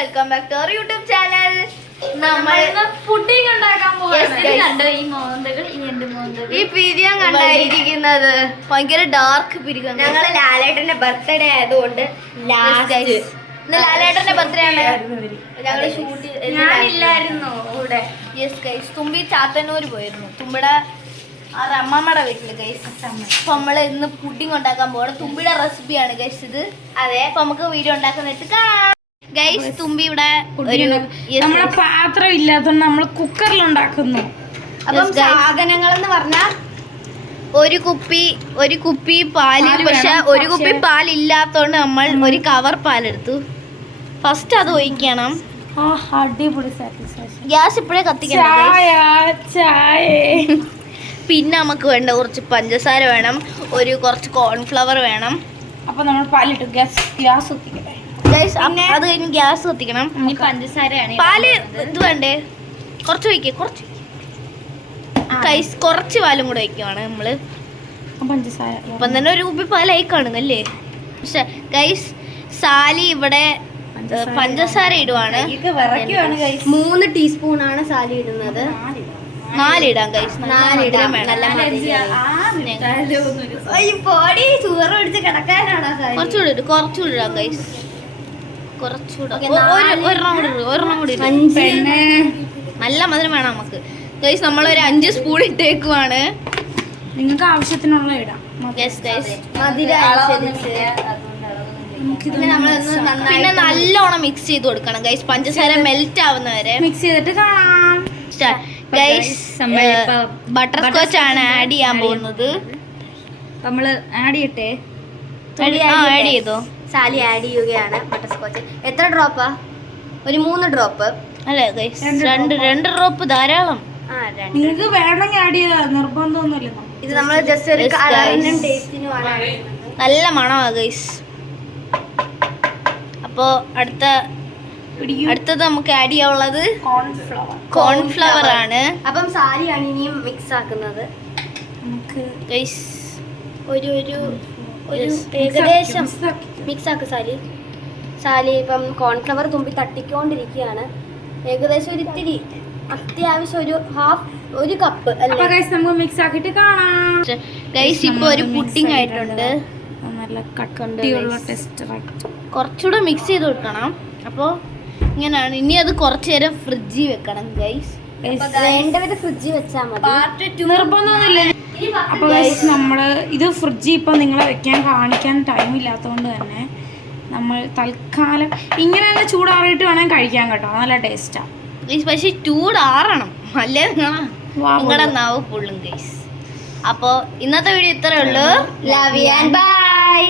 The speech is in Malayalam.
Welcome back to our YouTube channel. നമ്മൾ പുഡിംഗ് ഉണ്ടാക്കാൻ ഈ പിരിയം കണ്ടായിരിക്കുന്നത് ഭയങ്കര ഡാർക്ക് പിരികം. ഞങ്ങള് ലാലേട്ടന്റെ ബർത്ത്ഡേ ആയതുകൊണ്ട് ലാലേട്ടന്റെ ബർത്ത്ഡേ ആണ്. ഞങ്ങള് ഷൂട്ട് ഞാനില്ലായിരുന്നു കൂടെ. യെസ് ഗൈസ്, തുമ്പി ചാത്തന്നൂർ പോയിരുന്നു, തുമ്പിടെ അമ്മമ്മയുടെ വീട്ടില് ഗൈസ്. അപ്പൊ നമ്മള് ഇന്ന് പുഡിംഗ് ഉണ്ടാക്കാൻ പോകണം. തുമ്പിയുടെ റെസിപ്പിയാണ് ഗൈസ് ഇത്. അതെ, അപ്പൊ നമുക്ക് വീഡിയോ ഉണ്ടാക്കുന്നിട്ട് കാണാം ഗൈസ്. തുമ്പി ഇവിടെ നമ്മളെ പാത്രം ഇല്ലാത്തതുകൊണ്ട് നമ്മൾ കുക്കറിൽ ഉണ്ടാക്കുന്നു. അപ്പം സാധനങ്ങൾ എന്ന് പറഞ്ഞാൽ ഒരു കുപ്പി പാല്. പക്ഷെ ഒരു കുപ്പി പാലില്ലാത്തോണ്ട് നമ്മൾ ഒരു കവർ പാലെടുത്തു. ഫസ്റ്റ് അത് ഒഴിക്കണം. അടിപൊളി സാറ്റിസ്ഫാക്ഷൻ. ഗ്യാസ് ഇപ്പോഴേ കത്തിക്കണം. പിന്നെ നമുക്ക് വേണ്ട കുറച്ച് പഞ്ചസാര വേണം, കുറച്ച് കോൺഫ്ലവർ വേണം. അപ്പൊ നമ്മൾ പാലിട്ടു. Gas കത്തിക്കട്ടെ guys. അത് കഴിഞ്ഞ് ഗ്യാസ് കത്തിക്കണം. പഞ്ചസാരയാണ്. പാല് ഇത് വേണ്ടേ? കുറച്ച് വയ്ക്കുക, കുറച്ച് ഗൈസ്. കുറച്ച് പാലും കൂടെ വയ്ക്കുവാണ് നമ്മള്. പഞ്ചസാര ഇപ്പം തന്നെ ഒരു കുപ്പി പാലായി കാണുന്നല്ലേ. പക്ഷെ ഗൈസ് സാലി ഇവിടെ പഞ്ചസാര ഇടുവാണ്. 3 ടീസ്പൂണാണ് സാലി ഇടുന്നത്. 4 ഇടാം ഗൈസ്. 4 ഇടാൻ വേണം. കുറച്ചുകൂടി ഇടാം ഗൈസ്. ഒരെണ്ണം കൂടി നല്ല മധുരം വേണം നമുക്ക് ഗൈസ്. നമ്മളൊരു 5 സ്പൂൺ ഇട്ടേക്കുവാണ്. നിങ്ങൾക്ക് ആവശ്യത്തിനുള്ള ഇടാം. പിന്നെ നല്ലോണം മിക്സ് ചെയ്ത് കൊടുക്കണം ഗൈസ്, പഞ്ചസാര മെൽറ്റ് ആവുന്നവരെ മിക്സ് ചെയ്തിട്ട് കാണാം. ഗൈസ് ബട്ടർ സ്കോച്ച് ആണ് ആഡ് ചെയ്യാൻ പോകുന്നത്. നമ്മള് ആഡ് ചെയ്യട്ടെ. ആഡ് ചെയ്തോ? സാലി ആഡ് ചെയ്യുകയാണ് ബട്ടർ സ്കോച്ച്. എത്ര ഡ്രോപ്പാ? ഒരു 3 ഡ്രോപ്പ്. അല്ലേ ഗൈസ്? 2 ഡ്രോപ്പ് ധാരാളം. നിങ്ങൾക്ക് വേണമെങ്കിൽ ആഡ് ചെയ്താൽ നിർബന്ധമൊന്നുമില്ല. ഇത് നമ്മൾ ജസ്റ്റ് ഒരു കളറിനും ടേസ്റ്റിനുമാണ്. നല്ല മണമാണ് ഗൈസ്. അപ്പോ അടുത്തത് നമുക്ക് ആഡ് ചെയ്യാനുള്ളത് കോൺഫ്ലവർ ആണ്. അപ്പം സാലിയാണ് ഇനിയും മിക്സ് ആക്കുന്നത്. നമുക്ക് ഗൈസ് ഒരു ഏകദേശം മിക്സ് ആക്ക് സാലി. ഇപ്പം കോൺഫ്ലവർ തുമ്പി തട്ടിക്കൊണ്ടിരിക്കുകയാണ്. ഏകദേശം ഒരു ഇത്തിരി അത്യാവശ്യം ഒരു കപ്പ് അല്ലേ നമുക്ക് മിക്സ് ആക്കിയിട്ട് കാണാം. ഗൈസ് ഇപ്പൊ ഒരു പുഡിംഗ് ആയിട്ടുണ്ട്. നല്ല കട്ടിയുള്ള ടെസ്റ്റ്. കുറച്ചുകൂടെ മിക്സ് ചെയ്ത് കൊടുക്കണം. അപ്പോൾ ഇങ്ങനെയാണ്. ഇനി അത് കുറച്ചു നേരം ഫ്രിഡ്ജിൽ വെക്കണം ഗൈസ്. വേണ്ടവര് ഫ്രിഡ്ജിൽ വെച്ചാൽ മതി, നിർബന്ധമൊന്നുമില്ല. അപ്പൊ ഗൈസ് നമ്മള് ഇത് ഫ്രിഡ്ജിൽ ഇപ്പൊ നിങ്ങളെ കാണിക്കാൻ ടൈം ഇല്ലാത്തതുകൊണ്ട് തന്നെ നമ്മൾ തൽക്കാലം ഇങ്ങനെ തന്നെ ചൂടാറിയിട്ട് വേണമെങ്കിൽ കഴിക്കാൻ കേട്ടോ. നല്ല ടേസ്റ്റാ. പക്ഷെ ചൂടാറണം, അല്ലേ നിങ്ങളുടെ നാവ് പൊള്ളും ഗൈസ്. അപ്പോൾ ഇന്നത്തെ വീഡിയോ ഇത്രയേ ഉള്ളൂ. Love you and by.